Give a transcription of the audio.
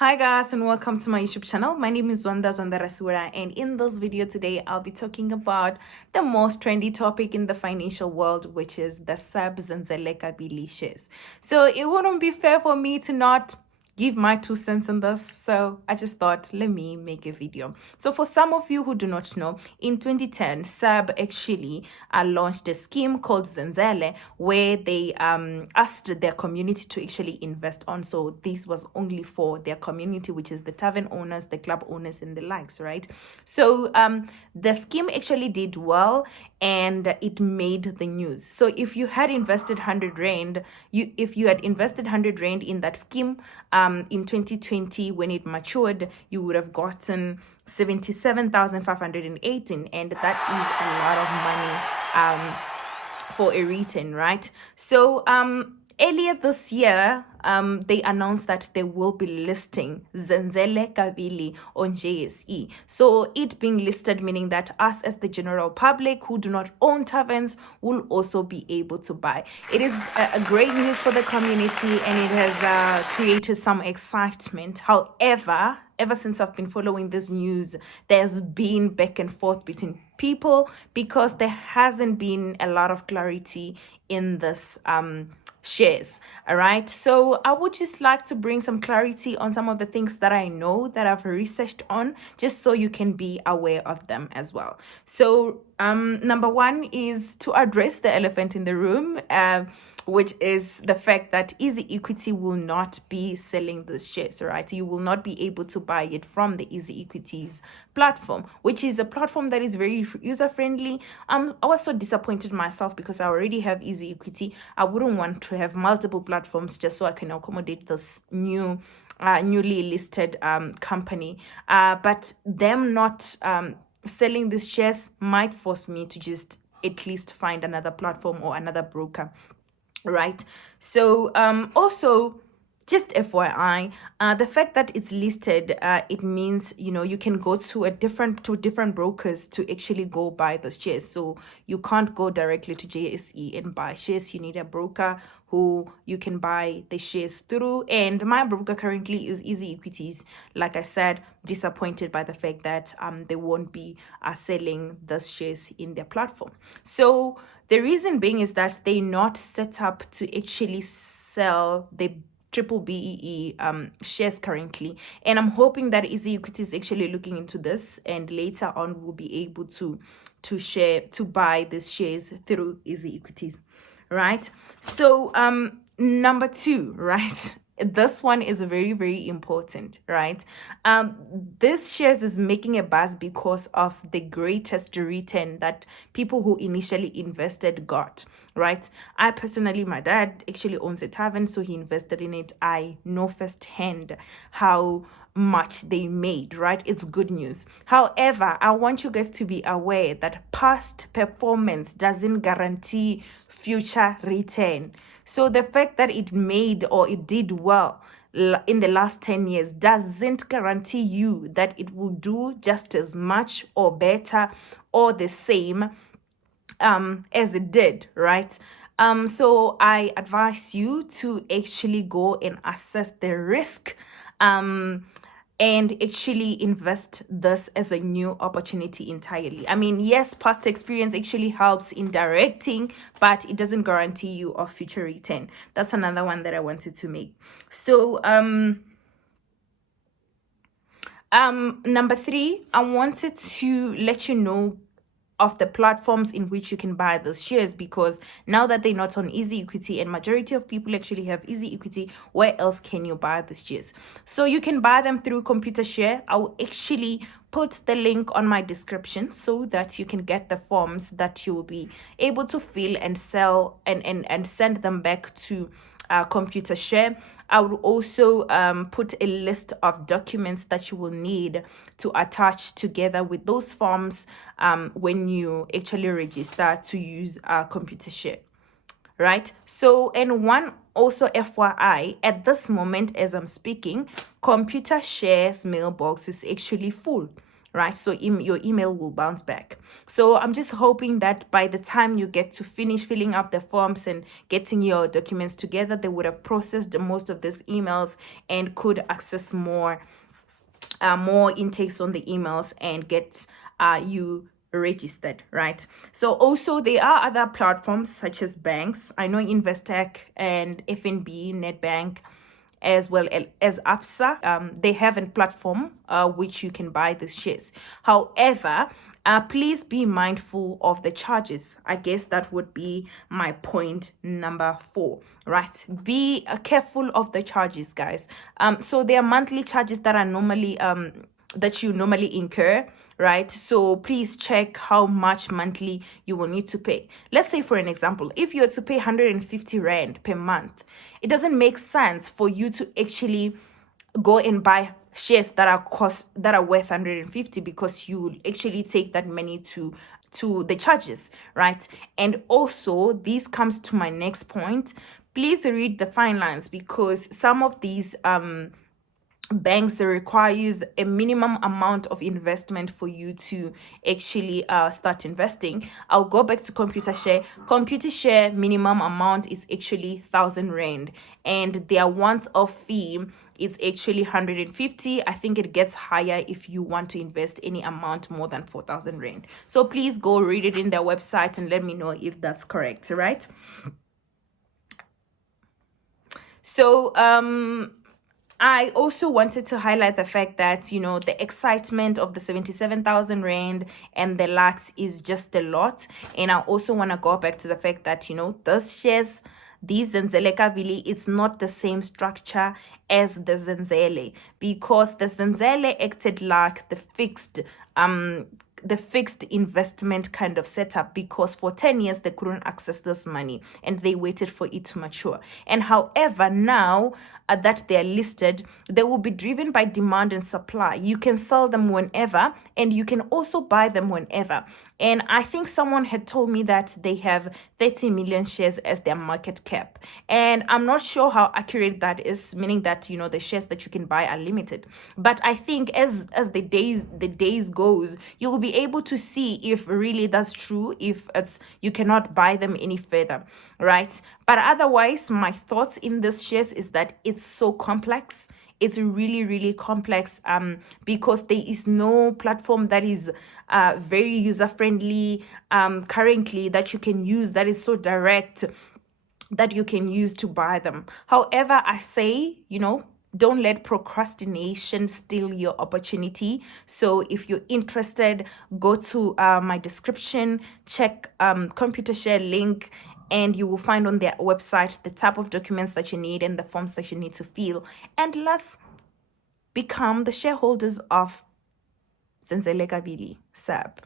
Hi guys and welcome to my YouTube channel. My name is Zenzele, and in this video today I'll be talking about the most trendy topic in the financial world, which is the SAB Zenzele Kabili shares. So it wouldn't be fair for me to not give my 2 cents on this, so I just thought let me make a video. So for some of you who do not know, in 2010 SAB actually launched a scheme called Zenzele, where they asked their community to actually invest on. So this was only for their community, which is the tavern owners, the club owners, and the likes, right? So the scheme actually did well and it made the news. So if you had invested 100 rand, if you had invested 100 rand in that scheme in 2020 when it matured, you would have gotten 77,518, and that is a lot of money for a return, right? So earlier this year, they announced that they will be listing Zenzele Kabili on JSE. So it being listed, meaning that us as the general public who do not own taverns will also be able to buy. It is a great news for the community, and it has created some excitement. However, ever since I've been following this news, there's been back and forth between people because there hasn't been a lot of clarity in this shares. All right, so I would just like to bring some clarity on some of the things that I know that I've researched on, just so you can be aware of them as well. So number one is to address the elephant in the room, which is the fact that Easy Equity will not be selling these shares, right? You will not be able to buy it from the Easy Equities platform, which is a platform that is very user-friendly. I was so disappointed myself because I already have Easy Equity. I wouldn't want to have multiple platforms just so I can accommodate this newly listed company. But them not selling these shares might force me to just at least find another platform or another broker, right? So also, just FYI, the fact that it's listed, it means, you can go to different brokers to actually go buy the shares. So you can't go directly to JSE and buy shares. You need a broker who you can buy the shares through, and my broker currently is Easy Equities. Like I said, disappointed by the fact that they won't be selling the shares in their platform. So the reason being is that they're not set up to actually sell the triple BEE shares currently, and I'm hoping that Easy Equity is actually looking into this, and later on we'll be able to buy these shares through Easy Equities, right? So number two, right? This one is very, very important, right? This shares is making a buzz because of the greatest return that people who initially invested got, right? I personally, my dad actually owns a tavern, so he invested in it. I know firsthand how much they made, right? It's good news. However, I want you guys to be aware that past performance doesn't guarantee future return. So the fact that it made or it did well in the last 10 years doesn't guarantee you that it will do just as much or better or the same as it did, right? So I advise you to actually go and assess the risk and actually invest this as a new opportunity entirely. I mean, yes, past experience actually helps in directing, but it doesn't guarantee you a future return. That's another one that I wanted to make. So number three, I wanted to let you know of the platforms in which you can buy those shares, because now that they're not on Easy Equity and majority of people actually have Easy Equity, where else can you buy the shares? So you can buy them through Computer Share. I will actually put the link on my description so that you can get the forms that you will be able to fill and sell and send them back to Computer Share. I will also put a list of documents that you will need to attach together with those forms when you actually register to use Computer Share, right? So, and one also FYI, at this moment as I'm speaking, Computer Share's mailbox is actually full. right? So your email will bounce back. So I'm just hoping that by the time you get to finish filling up the forms and getting your documents together, they would have processed most of these emails and could access more intakes on the emails and get you registered, right? So also there are other platforms such as banks. I know Investec and FNB, Netbank, as well as APSA, they have a platform which you can buy the shares. However, please be mindful of the charges. I guess that would be my point number 4, right? Be careful of the charges, guys. So there are monthly charges that are normally that you normally incur, right? So please check how much monthly you will need to pay. Let's say, for an example, if you're to pay 150 Rand per month, it doesn't make sense for you to actually go and buy shares that are worth 150, because you will actually take that money to the charges, right? And also, this comes to my next point. Please read the fine lines, because some of these banks requires a minimum amount of investment for you to actually start investing. I'll go back to computer share minimum amount is actually 1,000 Rand, and their once-off fee it's actually 150. I think it gets higher if you want to invest any amount more than 4,000 Rand. So please go read it in their website and let me know if that's correct, right? So I also wanted to highlight the fact that, you know, the excitement of the 77,000 Rand and the lakhs is just a lot. And I also want to go back to the fact that, you know, those shares, these Zenzele Kabili, it's not the same structure as the Zenzele, because the Zenzele acted like the fixed investment kind of setup, because for 10 years they couldn't access this money and they waited for it to mature. And however, now that they're listed, they will be driven by demand and supply. You can sell them whenever, and you can also buy them whenever. And I think someone had told me that they have 30 million shares as their market cap. And I'm not sure how accurate that is, meaning that, you know, the shares that you can buy are limited. But I think as the days goes, you will be able to see if really that's true, if it's you cannot buy them any further, right? But otherwise, my thoughts in this shares is that it's so complex. It's really, really complex because there is no platform that is very user-friendly currently that you can use, that is so direct that you can use to buy them. However, I say, you know, don't let procrastination steal your opportunity. So if you're interested, go to my description, check computer share link, and you will find on their website the type of documents that you need and the forms that you need to fill. And let's become the shareholders of Zenzele Kabili, SAB.